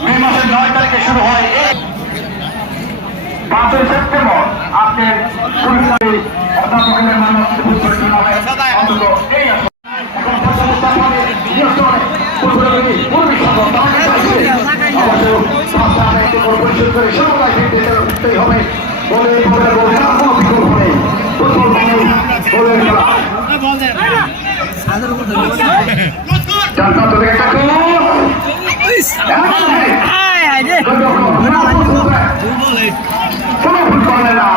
মে মাসের নয় তারিখে শুরু হয় পাঁচই সেপ্টেম্বর আপনার পরিবারে অধ্যাপকের পরিচালনা হবে। এখন প্রশংসা করে নিয়ন্ত্রণে পূর্ববর্তী পূর্বী সকল তাদের কাছে অবশ্য সংস্থা দায়িত্ব করে পরিশোধ করে সর্বদাই সেই উঠতেই হবে বলে বলে বলে আর কোনো বিকল্প নেই ফুটবল মানে বলে খেলা জানতো থেকে একটা কোনো ভুল করবে না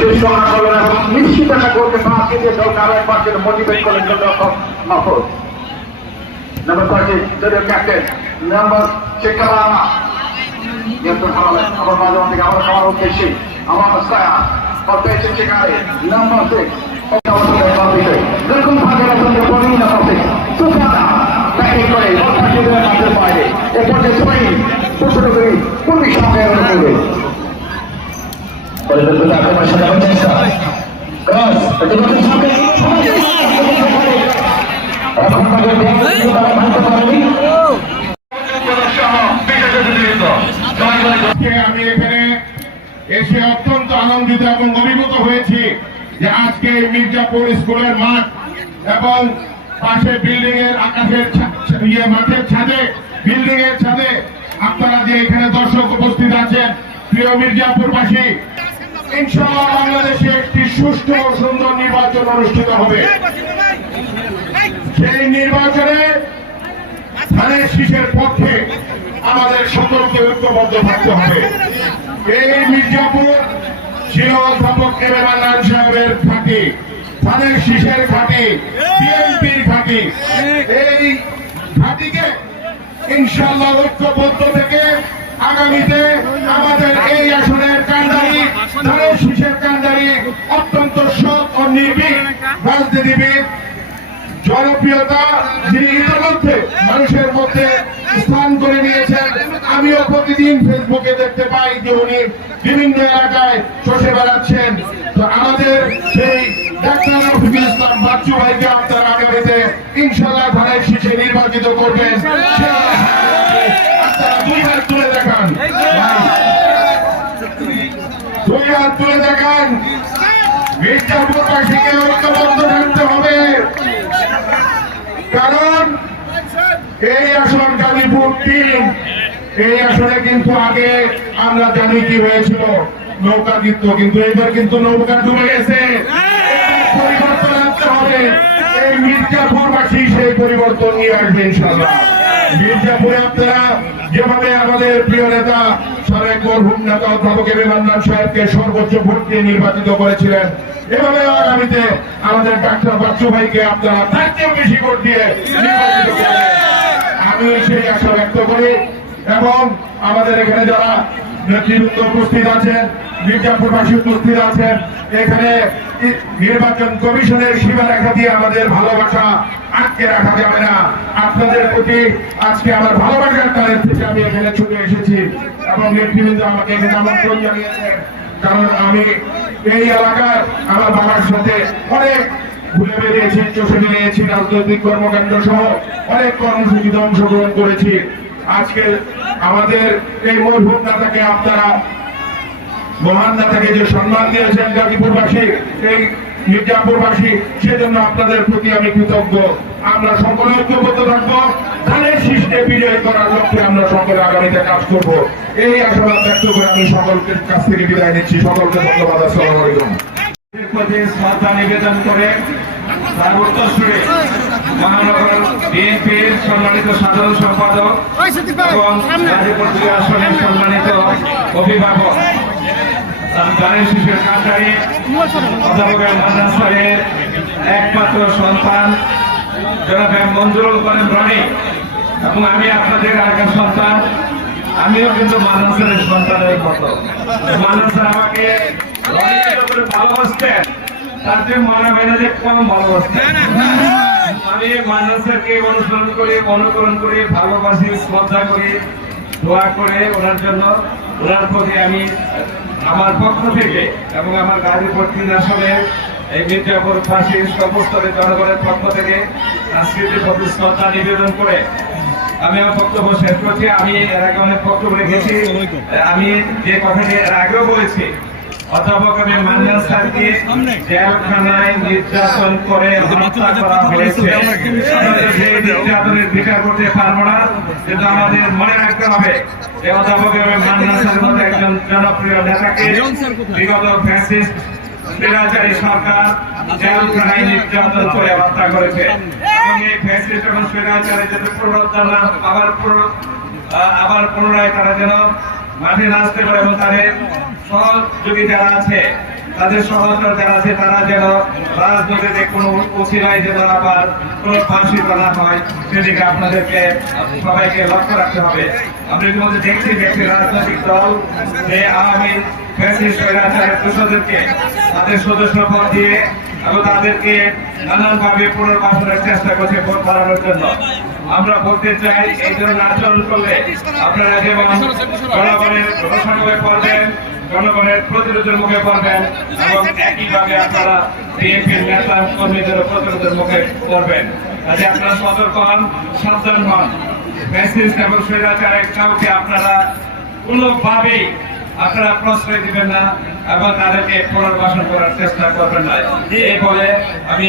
সেই সময় করবে না এবং নিশ্চিত একটা করতে পারছে যে দলকে আরও একবার মোটিভেট করেন গোলরক্ষক মাহফুজ নাম্বার পাঁচে দলীয় ক্যাপ্টেন নাম্বার শিক্ষা বাবা নিয়ন্ত্রণ হারাবেন আবার মাঝে মাঝে আবার খাওয়ার উদ্দেশ্যে আমার সায়া। পেয়েছে সেখানে নাম্বার সিক্স দেখুন ভাগের সঙ্গে প্রবীণ আছে সুপাদা ব্যাটিং করে মাঠের বাইরে। এ পর্যায়ে সবাই প্রশ্ন করি পূর্বী সঙ্গে করবে। এসে অত্যন্ত আনন্দিত এবং অভিভূত হয়েছি যে আজকে মির্জাপুর স্কুলের মাঠ এবং পাশে বিল্ডিং এর আকাশের ইয়ে মাঠের ছাদে বিল্ডিং এর ছাদে আপনারা যে এখানে দর্শক উপস্থিত আছেন প্রিয় মির্জাপুরবাসী ইনশাআল্লাহ বাংলাদেশে একটি সুষ্ঠু ও সুন্দর নির্বাচন অনুষ্ঠিত হবে। সেই নির্বাচনে ধানের শীষের পক্ষে আমাদের সকলকে ঐক্যবদ্ধ থাকতে হবে। এই মির্জাপুর ছিল অধ্যাপক এম এম সাহেবের ঘাঁটি ধানের শীষের ঘাঁটি বিএনপির ঘাঁটি এই ঘাঁটিকে ইনশাল্লাহ ঐক্যবদ্ধ থেকে আগামীতে আমাদের এই অত্যন্ত সৎ ও নির্ভীক রাজনীতিবিদ জনপ্রিয়তা যিনি ইতিমধ্যে মানুষের মধ্যে স্থান করে নিয়েছেন আমিও প্রতিদিন ফেসবুকে দেখতে পাই যে উনি বিভিন্ন এলাকায় চষে বেড়াচ্ছেন তো আমাদের সেই ডাক্তার রফিকুল ইসলাম বাচ্চু ভাইকে আপনারা আগামীতে ইনশাল্লাহ ধানের শীষে নির্বাচিত করবেন। আপনারা দুই হাত তুলে দেখান। দুই হাত তুলে দেখান। মির্জাপুরবাসীকে ঐক্যবদ্ধ থাকতে হবে। কারণ এই আসন গাজীপুর তিন এই আসনে কিন্তু আগে আমরা জানি কি হয়েছিল। নৌকা জিতত কিন্তু এবার কিন্তু নৌকা ডুবে গেছে। পরিবর্তন আনতে হবে। এই মির্জাপুরবাসী সেই পরিবর্তন নিয়ে আসবে ইনশাল্লাহ মির্জাপুরে আপনারা যেভাবে আমাদের প্রিয় নেতা সাবেক মরহুম নেতা অধ্যাপক এম সাহেবকে সর্বোচ্চ ভোট দিয়ে নির্বাচিত করেছিলেন, এভাবে আগামীতে আমাদের ডাক্তার বাচ্চু ভাইকে আপনারা তার চেয়ে বেশি ভোট দিয়ে নির্বাচিত করবেন। আমি সেই আশা ব্যক্ত করি এবং আমাদের এখানে যারা নেতৃবৃন্দ উপস্থিত আছেন মির্জাপুরবাসী উপস্থিত আছেন এখানে নির্বাচন কমিশনের সীমারেখা দিয়ে আমাদের ভালোবাসা আটকে রাখা যাবে না। আপনাদের প্রতি আজকে আমার ভালোবাসার কালের থেকে আমি এখানে এসেছি এবং নেতৃবৃন্দ আমাকে এখানে আমন্ত্রণ জানিয়েছেন। কারণ আমি এই এলাকার আমার বাবার সাথে অনেক ঘুরে বেরিয়েছি, চষে বেরিয়েছি, রাজনৈতিক কর্মকাণ্ড সহ অনেক কর্মসূচিতে অংশগ্রহণ করেছি। আজকে আমাদের এই মরহুম নেতাকে আপনারা মহান নেতাকে যে সম্মান দিয়েছেন গাজীপুরবাসী, এই মির্জাপুরবাসী, সেজন্য আপনাদের প্রতি আমি কৃতজ্ঞ। আমরা সকলে ঐক্যবদ্ধ থাকব। ধানের শীষকে বিজয় করার লক্ষ্যে আমরা সকলে আগামীতে কাজ করব। এই আশাবাদ ব্যক্ত করে আমি সকলকে কাছ থেকে বিদায় নিচ্ছি। সকলকে ধন্যবাদ। আসসালামু আলাইকুম। প্রতি শ্রদ্ধা নিবেদন করে তার উত্তরসূরে মহানগর বিএনপির সম্মানিত সাধারণ সম্পাদক এবং গাজীপুর দুই আসনের সম্মানিত অভিভাবক। গানের শিশুর একমাত্র সন্তান জনাব মঞ্জুরুল করেন রনি। এবং আমি আপনাদের আগের সন্তান আমিও কিন্তু স্যারের সন্তানের মতো। স্যার আমাকে ভালোবাসতেন। তার যে মনে হয় না যে কম ভালোবাসতেন। আমি মান্নান অনুসরণ করি, অনুকরণ করি, ভালোবাসি, শ্রদ্ধা করি, দোয়া করে ওনার জন্য। ওনার প্রতি আমি, আমার পক্ষ থেকে এবং আমার গাজীপুর তিন আসলে এই মির্জাপুর ফাঁসি সর্বস্তরের জনগণের পক্ষ থেকে সংস্কৃতির প্রতি শ্রদ্ধা নিবেদন করে আমি আমার বক্তব্য শেষ করছি। আমি এর আগে অনেক বক্তব্য রেখেছি। আমি যে কথাটি এর আগেও বলেছি অধ্যাপক আমি মান্নান স্যারকে জেলখানায় নির্যাতন করে হত্যা করা হয়েছে। সেই নির্যাতনের বিচার করতে পারব না কিন্তু আমাদের মনে রাখতে হবে যে অধ্যাপক আমি মান্নান স্যারের মতো একজন জনপ্রিয় নেতাকে বিগত ফ্যাসিস্ট স্বৈরাচারী সরকার জেলখানায় নির্যাতন করে হত্যা করেছে। এবং এই যখন যাতে পুনরুদ্ধার না, আবার আবার পুনরায় তারা যেন মাঠে নাচতে পারে এবং তাদের সহযোগী যারা আছে তাদের সহচর যারা আছে, তারা যেন রাজনীতিতে কোনো উচিরায় যেন আবার কোনো ফাঁসি করা হয়, সেদিকে আপনাদেরকে সবাইকে লক্ষ্য রাখতে হবে। আমরা ইতিমধ্যে দেখছি যে একটি রাজনৈতিক দল, যে আওয়ামী তাদের সদস্য পদ দিয়ে এবং তাদেরকে নানানভাবে পুনর্বাসনের চেষ্টা করছে ভোট বাড়ানোর জন্য। আমরা বলতে চাই, এই ধরনের আচরণ করলে আপনারা যেমন রোষণ হয়ে পড়বেন জনগণের প্রতিরোধের মুখে পড়বেন এবং একইভাবে আপনারা বিএনপির নেতা কর্মীদের প্রতিরোধের মুখে পড়বেন। কাজে আপনারা সতর্ক হন, সাবধান হন। ফ্যাসিস্ট এবং স্বৈরাচার কাউকে আপনারা কোনোভাবেই আপনারা প্রশ্রয় দিবেন না এবং তাদেরকে পুনর্বাসন করার চেষ্টা করবেন না। এই বলে আমি